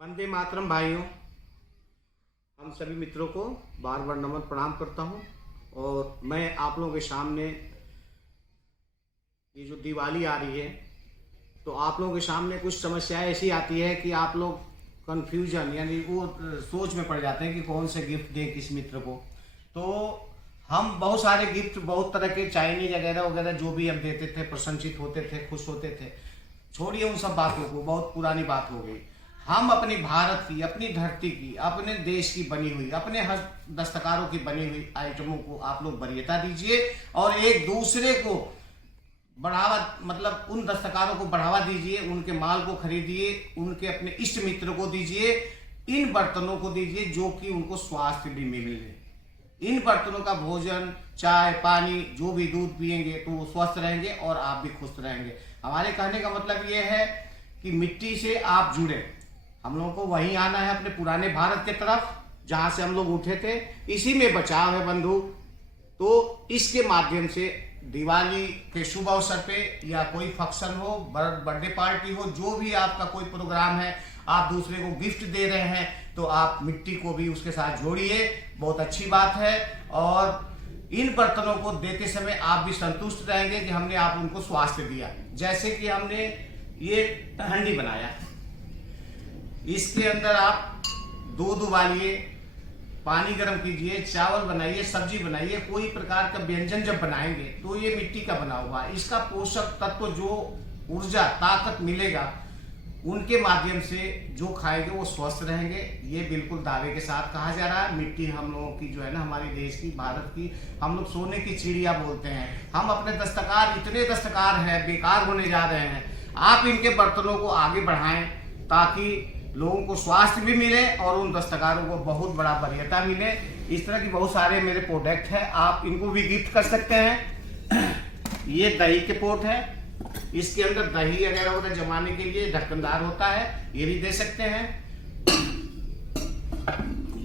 वंदे मातरम भाइयों। हम सभी मित्रों को बार बार नमन प्रणाम करता हूं। और मैं आप लोगों के सामने ये जो दिवाली आ रही है, तो आप लोगों के सामने कुछ समस्याएं ऐसी आती है कि आप लोग कन्फ्यूजन यानी वो सोच में पड़ जाते हैं कि कौन से गिफ्ट दें किस मित्र को। तो हम बहुत सारे गिफ्ट, बहुत तरह के चाइनीज वगैरह वगैरह जो भी हम देते थे, प्रशंसित होते थे, खुश होते थे। छोड़िए उन सब बातों को, बहुत पुरानी बात हो गई। हम अपनी भारत की, अपनी धरती की, अपने देश की बनी हुई, अपने दस्तकारों की बनी हुई आइटमों को आप लोग वरीयता दीजिए और एक दूसरे को बढ़ावा, मतलब उन दस्तकारों को बढ़ावा दीजिए, उनके माल को खरीदिए, उनके अपने इष्ट मित्र को दीजिए, इन बर्तनों को दीजिए जो कि उनको स्वास्थ्य भी मिले। इन बर्तनों का भोजन, चाय, पानी, जो भी दूध पिएंगे तो वो स्वस्थ रहेंगे और आप भी खुश रहेंगे। हमारे कहने का मतलब ये है कि मिट्टी से आप जुड़े। हम लोगों को वहीं आना है, अपने पुराने भारत के तरफ जहां से हम लोग उठे थे। इसी में बचाव है बंधु। तो इसके माध्यम से दिवाली के शुभ अवसर पे या कोई फंक्शन हो, बर्थडे पार्टी हो, जो भी आपका कोई प्रोग्राम है, आप दूसरे को गिफ्ट दे रहे हैं तो आप मिट्टी को भी उसके साथ जोड़िए। बहुत अच्छी बात है। और इन बर्तनों को देते समय आप भी संतुष्ट रहेंगे कि हमने आप उनको स्वास्थ्य दिया। जैसे कि हमने ये हंडी बनाया, इसके अंदर आप दूध उबालिए, पानी गर्म कीजिए, चावल बनाइए, सब्जी बनाइए। कोई प्रकार का व्यंजन जब बनाएंगे तो ये मिट्टी का बना हुआ है। इसका पोषक तत्व, जो ऊर्जा, ताकत मिलेगा, उनके माध्यम से जो खाएंगे वो स्वस्थ रहेंगे। ये बिल्कुल दावे के साथ कहा जा रहा है। मिट्टी हम लोगों की जो है ना, हमारे देश की, भारत की, हम लोग सोने की चिड़िया बोलते हैं। हम अपने दस्तकार, इतने दस्तकार हैं, बेकार होने जा रहे हैं। आप इनके बर्तनों को आगे बढ़ाएं ताकि लोगों को स्वास्थ्य भी मिले और उन दस्तकारों को बहुत बड़ा वरीयता मिले। इस तरह की बहुत सारे मेरे प्रोडक्ट हैं, आप इनको भी गिफ्ट कर सकते हैं। ये दही के पोट है, इसके अंदर दही वगैरह जमाने के लिए ढक्कनदार होता है, ये भी दे सकते हैं।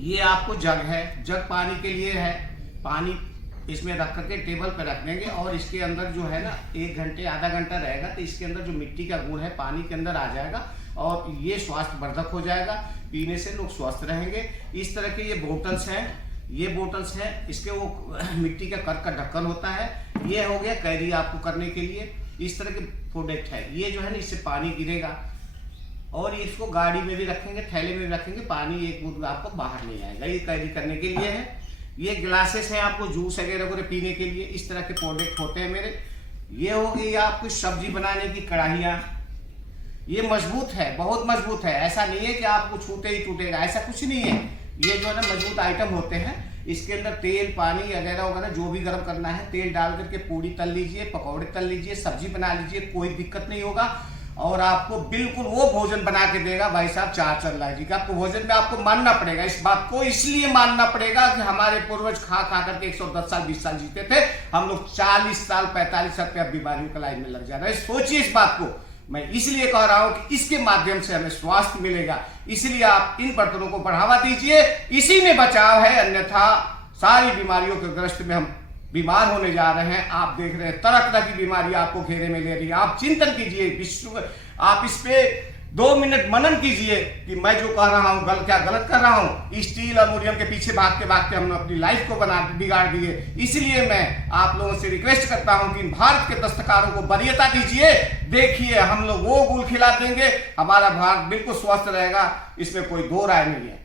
ये आपको जग है, जग पानी के लिए है। पानी इसमें रख करके टेबल पर रख देंगे और इसके अंदर जो है ना 1 घंटे, आधा घंटा रहेगा तो इसके अंदर जो मिट्टी का गुण है पानी के अंदर आ जाएगा और ये स्वास्थ्य वर्धक हो जाएगा। पीने से लोग स्वस्थ रहेंगे। इस तरह के ये बोतल्स हैं, ये बोतल्स हैं, इसके वो मिट्टी का कर का ढक्कन होता है। ये हो गया कैरी आपको करने के लिए। इस तरह के प्रोडक्ट है। ये जो है ना, इससे पानी गिरेगा और इसको गाड़ी में भी रखेंगे, थैले में भी रखेंगे, पानी एक बूंद आपको बाहर नहीं आएगा। ये कैरी करने के लिए है। ये ग्लासेस हैं आपको जूस वगैरह पीने के लिए। इस तरह के प्रोडक्ट होते हैं मेरे। ये हो गई आपको सब्जी बनाने की कढ़ाइयाँ। ये मजबूत है, बहुत मजबूत है। ऐसा नहीं है कि आपको छूते ही टूटेगा, ऐसा कुछ नहीं है। ये जो है ना मजबूत आइटम होते हैं। इसके अंदर तेल, पानी वगैरह वगैरह जो भी गर्म करना है, तेल डाल करके पूड़ी तल लीजिए, पकौड़े तल लीजिए, सब्जी बना लीजिए, कोई दिक्कत नहीं होगा। और आपको बिल्कुल वो भोजन बना के देगा भाई साहब, चार चल्ला जी का। आपको भोजन में आपको मानना पड़ेगा। इस बात को इसलिए मानना पड़ेगा कि हमारे पूर्वज खा खा करके 110 साल 20 साल जीते थे। हम लोग 40 साल 45 साल पे बीमारियों के लाइन में लग जा रहे हैं। सोचिए इस बात को। मैं इसलिए कह रहा हूं कि इसके माध्यम से हमें स्वास्थ्य मिलेगा। इसलिए आप इन बर्तनों को बढ़ावा दीजिए। इसी में बचाव है, अन्यथा सारी बीमारियों के ग्रस्त में हम बीमार होने जा रहे हैं। आप देख रहे हैं तरह तरह की बीमारी आपको घेरे में ले रही है। आप चिंतन कीजिए, विश्व, आप इस पे 2 मिनट मनन कीजिए कि मैं जो कह रहा हूँ क्या गलत कर रहा हूँ। स्टील और अल्युमिनियम के पीछे भागते भागते हमने अपनी लाइफ को बिगाड़ दिए। इसलिए मैं आप लोगों से रिक्वेस्ट करता हूँ कि भारत के दस्तकारों को वरीयता दीजिए। देखिए, हम लोग वो गुल खिला देंगे, हमारा भारत बिल्कुल स्वस्थ रहेगा, इसमें कोई दो राय नहीं है।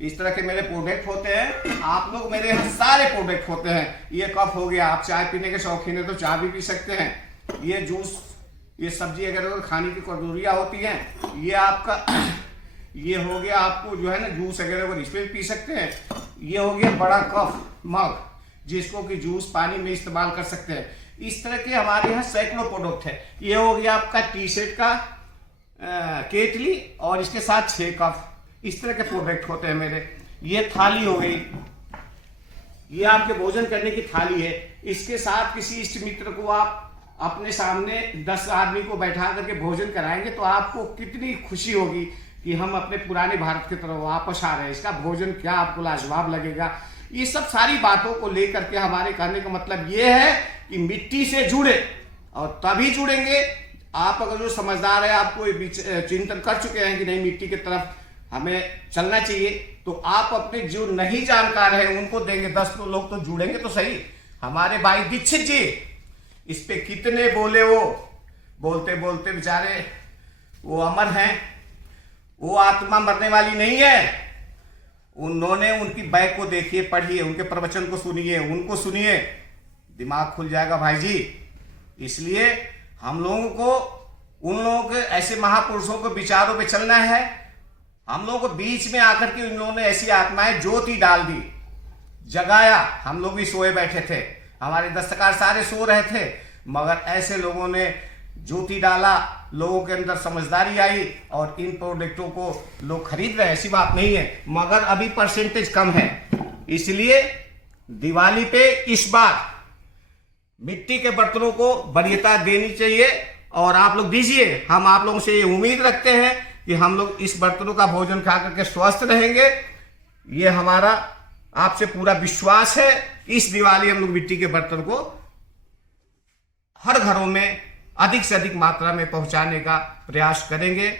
इस तरह के मेरे प्रोडक्ट होते हैं। आप लोग, मेरे यहाँ सारे प्रोडक्ट होते हैं। ये कप हो गया, आप चाय पीने के शौकीन है तो चाय भी पी सकते हैं। ये जूस, ये सब्जी अगर खाने की कटोरियाँ होती हैं। ये आपका ये हो गया, आपको जो है ना जूस वगैरह इसमें भी पी सकते हैं। ये हो गया बड़ा कप, मग, जिसको कि जूस पानी में इस्तेमाल कर सकते हैं। इस तरह के हमारे यहाँ सैकड़ों प्रोडक्ट है। ये हो गया आपका टी शर्ट का केतली और इसके साथ 6 कप। इस तरह के प्रोडक्ट होते हैं मेरे। ये थाली हो गई, ये आपके भोजन करने की थाली है। इसके साथ किसी इष्ट मित्र को आप अपने सामने 10 आदमी को बैठा करके भोजन कराएंगे तो आपको कितनी खुशी होगी कि हम अपने पुराने भारत की तरफ वापस आ रहे हैं। इसका भोजन क्या आपको लाजवाब लगेगा। ये सब सारी बातों को लेकर के हमारे कहने का मतलब ये है कि मिट्टी से जुड़े, और तभी जुड़ेंगे आप अगर जो समझदार है, आपको चिंतन कर चुके हैं कि नहीं मिट्टी की तरफ हमें चलना चाहिए। तो आप अपने जो नहीं जानकार है उनको देंगे, 10 लोग तो जुड़ेंगे तो सही। हमारे भाई दीक्षित जी इस पे कितने बोले, वो बोलते बोलते बेचारे वो अमर हैं, वो आत्मा मरने वाली नहीं है। उन्होंने उनकी बैग को देखिए, पढ़िए, उनके प्रवचन को सुनिए, उनको सुनिए, दिमाग खुल जाएगा भाई जी। इसलिए हम लोगों को उन लोगों के ऐसे महापुरुषों के विचारों पे चलना है। हम लोगों को बीच में आकर के उन लोगों ने ऐसी आत्माएं ज्योति डाल दी, जगाया। हम लोग भी सोए बैठे थे, हमारे दस्तकार सारे सो रहे थे, मगर ऐसे लोगों ने ज्योति डाला, लोगों के अंदर समझदारी आई और इन प्रोडक्टों को लोग खरीद रहे हैं। ऐसी बात नहीं है, मगर अभी परसेंटेज कम है। इसलिए दिवाली पे इस बार मिट्टी के बर्तनों को वरीयता देनी चाहिए और आप लोग दीजिए। हम आप लोगों से ये उम्मीद रखते हैं कि हम लोग इस बर्तनों का भोजन खा करके स्वस्थ रहेंगे। ये हमारा आपसे पूरा विश्वास है। इस दिवाली हम लोग मिट्टी के बर्तन को हर घरों में अधिक से अधिक मात्रा में पहुंचाने का प्रयास करेंगे।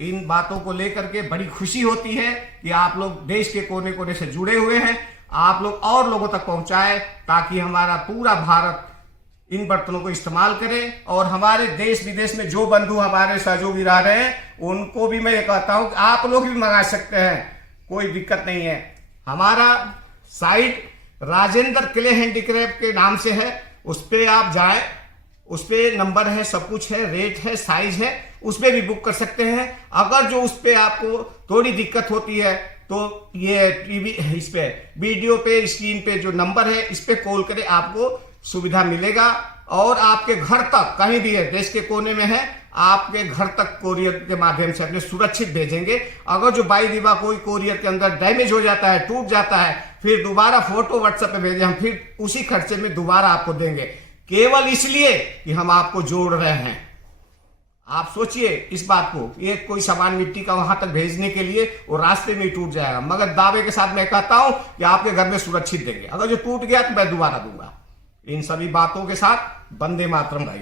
इन बातों को लेकर के बड़ी खुशी होती है कि आप लोग देश के कोने कोने से जुड़े हुए हैं। आप लोग और लोगों तक पहुंचाएं ताकि हमारा पूरा भारत इन बर्तनों को इस्तेमाल करे। और हमारे देश विदेश में जो बंधु हमारे सहयोगी रह रहे हैं उनको भी मैं ये कहता हूं कि आप लोग भी मंगा सकते हैं, कोई दिक्कत नहीं है। हमारा साइट राजेंद्र क्ले हैंडीक्राफ्ट के नाम से है, उस पर आप जाएं, उस पर नंबर है, सब कुछ है, रेट है, साइज है, उस पर भी बुक कर सकते हैं। अगर जो उस पर आपको थोड़ी दिक्कत होती है तो ये टीवी इस पे वीडियो पे स्क्रीन पे जो नंबर है इस पे कॉल करें, आपको सुविधा मिलेगा। और आपके घर तक, कहीं भी है, देश के कोने में है, आपके घर तक कोरियर के माध्यम से अपने सुरक्षित भेजेंगे। अगर जो बाई दिवा कोई कोरियर के अंदर डैमेज हो जाता है, टूट जाता है, फिर दोबारा फोटो व्हाट्सएप पे भेजें, हम फिर उसी खर्चे में दोबारा आपको देंगे, केवल इसलिए कि हम आपको जोड़ रहे हैं। आप सोचिए इस बात को, ये कोई सामान मिट्टी का वहां तक भेजने के लिए वो रास्ते में ही टूट जाएगा, मगर दावे के साथ मैं कहता हूं कि आपके घर में सुरक्षित देंगे। अगर जो टूट गया तो मैं दोबारा दूंगा। इन सभी बातों के साथ वंदे मातरम भाई।